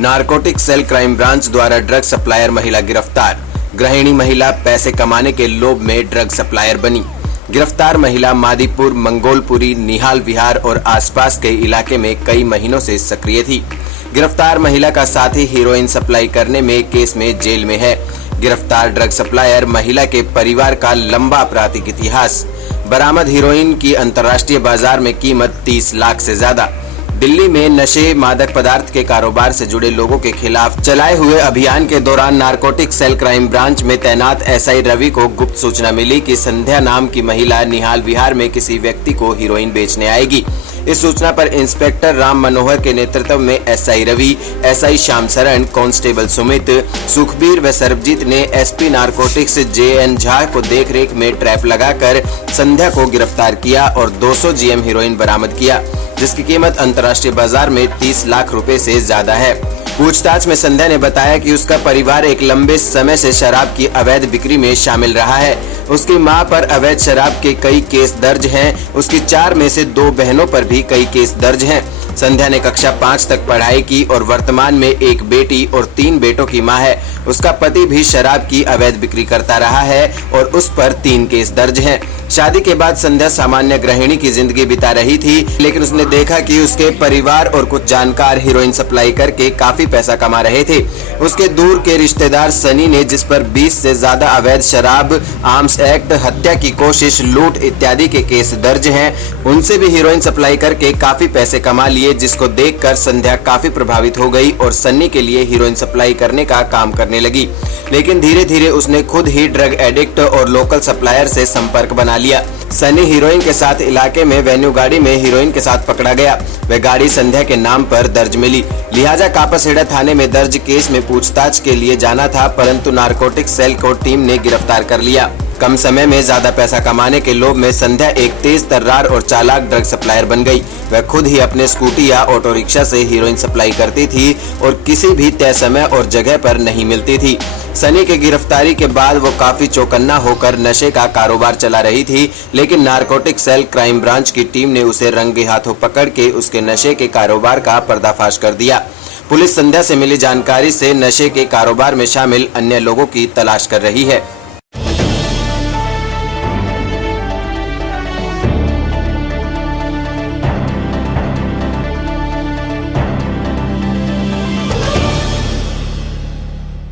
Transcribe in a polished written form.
Narcotic cell crime branch द्वारा drug supplier महिला गिरफ्तार। गृहिणी महिला पैसे कमाने के लोभ में ड्रग सप्लायर बनी। गिरफ्तार महिला मादीपुर, मंगोलपुरी, निहाल विहार और आसपास के इलाके में कई महीनों से सक्रिय थी। गिरफ्तार महिला का साथी हीरोइन सप्लाई करने में केस में जेल में है। गिरफ्तार ड्रग सप्लायर महिला के परिवार का लंबा आपराधिक इतिहास। बरामद हीरोइन की अंतर्राष्ट्रीय बाजार में कीमत 30 लाख से ज्यादा। दिल्ली में नशे, मादक पदार्थ के कारोबार से जुड़े लोगों के खिलाफ चलाए हुए अभियान के दौरान नारकोटिक सेल क्राइम ब्रांच में तैनात एसआई रवि को गुप्त सूचना मिली कि संध्या नाम की महिला निहाल विहार में किसी व्यक्ति को हीरोइन बेचने आएगी। इस सूचना पर इंस्पेक्टर राम मनोहर के नेतृत्व में एसआई रवि, एसआई श्याम शरण, कांस्टेबल सुमित, सुखबीर व सरबजीत ने एसपी नारकोटिक्स जेएन झा को देखरेख में ट्रैप लगाकर संध्या को गिरफ्तार किया और 200 जीएम हीरोइन बरामद किया, जिसकी कीमत अंतर्राष्ट्रीय बाजार में 30 लाख रुपए से ज्यादा है। पूछताछ में संध्या ने बताया कि उसका परिवार एक लंबे समय से शराब की अवैध बिक्री में शामिल रहा है। उसकी मां पर अवैध शराब के कई केस दर्ज हैं। उसकी 4 में से 2 बहनों पर भी कई केस दर्ज हैं। संध्या ने कक्षा 5 तक पढ़ाई की और वर्तमान में एक बेटी और 3 बेटों की मां है। उसका पति भी शराब की अवैध बिक्री करता रहा है और उस पर 3 केस दर्ज हैं। शादी के बाद संध्या सामान्य गृहिणी की जिंदगी बिता रही थी, लेकिन उसने देखा कि उसके परिवार और कुछ जानकार हीरोइन सप्लाई करके काफी पैसा कमा रहे थे। उसके दूर के रिश्तेदार सनी ने, जिस पर 20 से ज्यादा अवैध शराब, आर्म्स एक्ट, हत्या की कोशिश, लूट इत्यादि के केस दर्ज हैं, उनसे भी हीरोइन सप्लाई करके काफी पैसे कमा लिए, जिसको देखकर संध्या काफी प्रभावित हो गई और सन्नी के लिए हीरोइन सप्लाई करने का काम करने लगी। लेकिन धीरे धीरे उसने खुद ही ड्रग एडिक्ट और लोकल सप्लायर से संपर्क बना लिया। सनी हीरोइन के साथ इलाके में वेन्यू गाड़ी में हीरोइन के साथ पकड़ा गया। वह गाड़ी संध्या के नाम पर दर्ज मिली, लिहाजा कापासेड़ा थाने में दर्ज केस में पूछताछ के लिए जाना था, परंतु नारकोटिक सेल को टीम ने गिरफ्तार कर लिया। कम समय में ज्यादा पैसा कमाने के लोभ में संध्या एक तेज तर्रार और चालाक ड्रग सप्लायर बन गई। वह खुद ही अपने स्कूटी या ऑटो रिक्शा से हीरोइन सप्लाई करती थी और किसी भी तय समय और जगह पर नहीं मिलती थी। सनी की गिरफ्तारी के बाद वो काफी चौकन्ना होकर नशे का कारोबार चला रही थी, लेकिन नारकोटिक सेल क्राइम ब्रांच की टीम ने उसे रंगे हाथों पकड़ के उसके नशे के कारोबार का पर्दाफाश कर दिया। पुलिस संध्या से मिली जानकारी से नशे के कारोबार में शामिल अन्य लोगों की तलाश कर रही है।